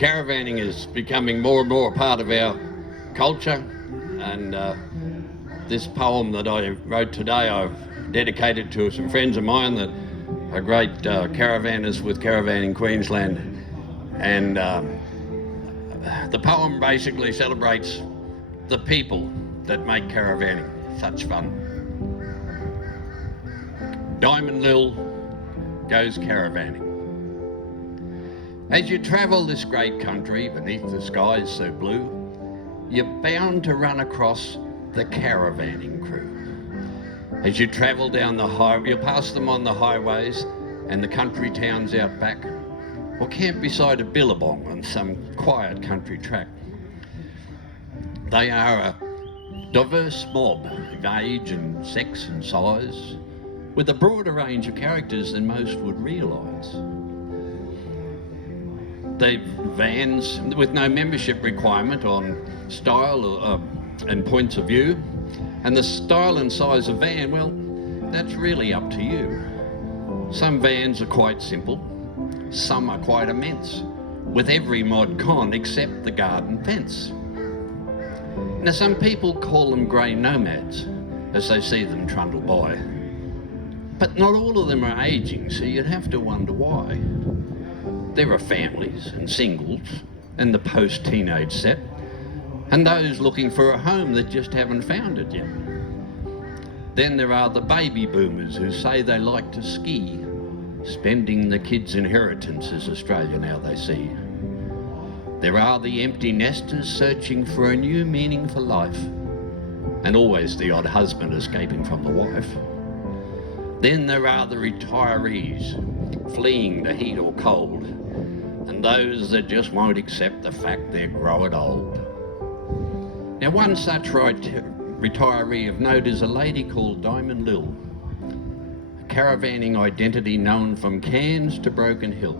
Caravanning is becoming more and more a part of our culture, and this poem that I wrote today I've dedicated to some friends of mine that are great caravanners with Caravanning Queensland, and the poem basically celebrates the people that make caravanning such fun. Diamond Lil goes caravanning. As you travel this great country beneath the skies so blue, you're bound to run across the caravanning crew. As you travel down the highway, you'll pass them on the highways and the country towns out back, or camp beside a billabong on some quiet country track. They are a diverse mob of age and sex and size, with a broader range of characters than most would realise. They've vans with no membership requirement on style and points of view, and the style and size of van, well, that's really up to you. Some vans are quite simple, some are quite immense, with every mod con except the garden fence. Now some people call them grey nomads as they see them trundle by, but not all of them are ageing, so you'd have to wonder why. There are families and singles and the post-teenage set, and those looking for a home that just haven't found it yet. Then there are the baby boomers who say they like to ski, spending the kids' inheritance as Australia now they see. There are the empty nesters searching for a new meaning for life, and always the odd husband escaping from the wife. Then there are the retirees fleeing the heat or cold, and those that just won't accept the fact they're growing old. Now one such retiree of note is a lady called Diamond Lil, a caravanning identity known from Cairns to Broken Hill.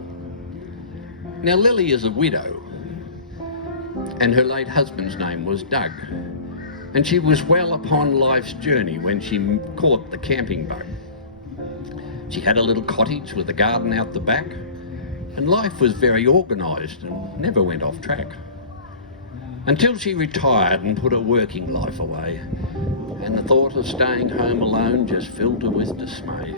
Now Lily is a widow, and her late husband's name was Doug, and she was well upon life's journey when she caught the camping bug. She had a little cottage with a garden out the back, and life was very organised and never went off track. Until she retired and put her working life away, and the thought of staying home alone just filled her with dismay.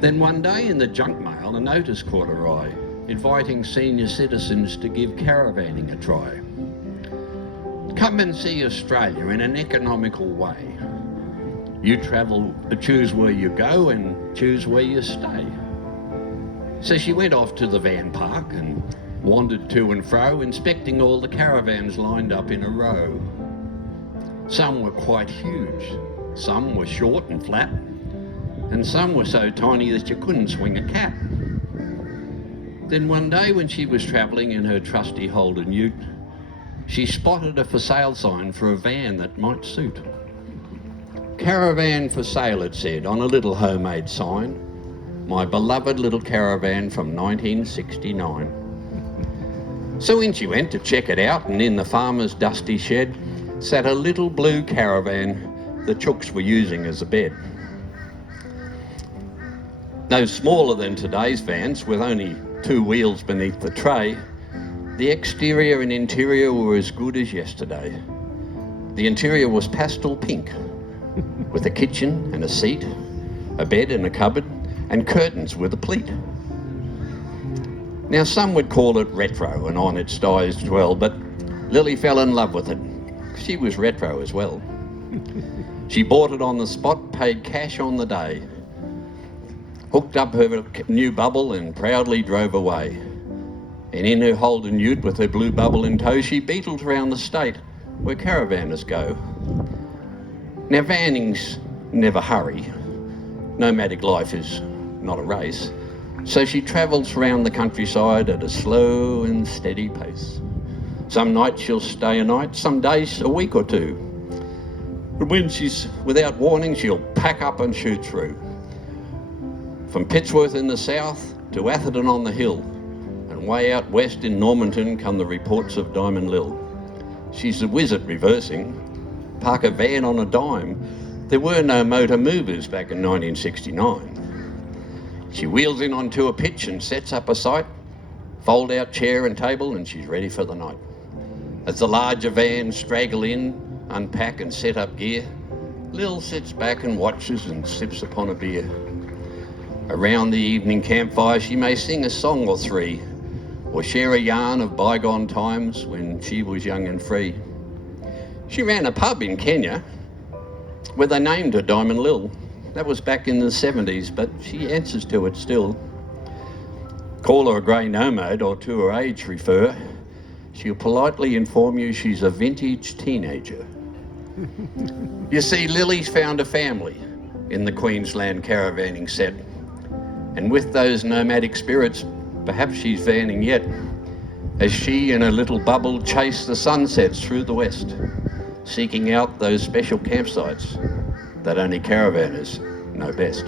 Then one day in the junk mail, a notice caught her eye, inviting senior citizens to give caravanning a try. Come and see Australia in an economical way. You travel, choose where you go and choose where you stay. So she went off to the van park and wandered to and fro, inspecting all the caravans lined up in a row. Some were quite huge, some were short and flat, and some were so tiny that you couldn't swing a cat. Then one day when she was travelling in her trusty Holden ute, she spotted a for sale sign for a van that might suit. Caravan for sale, it said on a little homemade sign. My beloved little caravan from 1969. So in she went to check it out, and in the farmer's dusty shed sat a little blue caravan the chooks were using as a bed. Though smaller than today's vans, with only 2 wheels beneath the tray, the exterior and interior were as good as yesterday. The interior was pastel pink, with a kitchen and a seat, a bed and a cupboard, and curtains with a pleat. Now some would call it retro and on its styles dwell, but Lily fell in love with it. She was retro as well. She bought it on the spot, paid cash on the day, hooked up her new bubble and proudly drove away. And in her Holden ute with her blue bubble in tow, she beetled around the state where caravanners go. Now vannings never hurry. Nomadic life is not a race. So she travels around the countryside at a slow and steady pace. Some nights she'll stay a night, some days a week or two. But when she's without warning, she'll pack up and shoot through. From Pittsworth in the south to Atherton on the hill, and way out west in Normanton come the reports of Diamond Lil. She's a whiz at reversing, park a van on a dime. There were no motor movers back in 1969. She wheels in onto a pitch and sets up a sight, fold-out chair and table, and she's ready for the night. As the larger vans straggle in, unpack and set up gear, Lil sits back and watches and sips upon a beer. Around the evening campfire she may sing a song or three, or share a yarn of bygone times when she was young and free. She ran a pub in Kenya where they named her Diamond Lil. That was back in the 70s, but she answers to it still. Call her a grey nomad or to her age refer. She'll politely inform you she's a vintage teenager. You see, Lily's found a family in the Queensland caravanning set. And with those nomadic spirits, perhaps she's vanning yet, as she and her little bubble chase the sunsets through the west, seeking out those special campsites that only caravanners know best.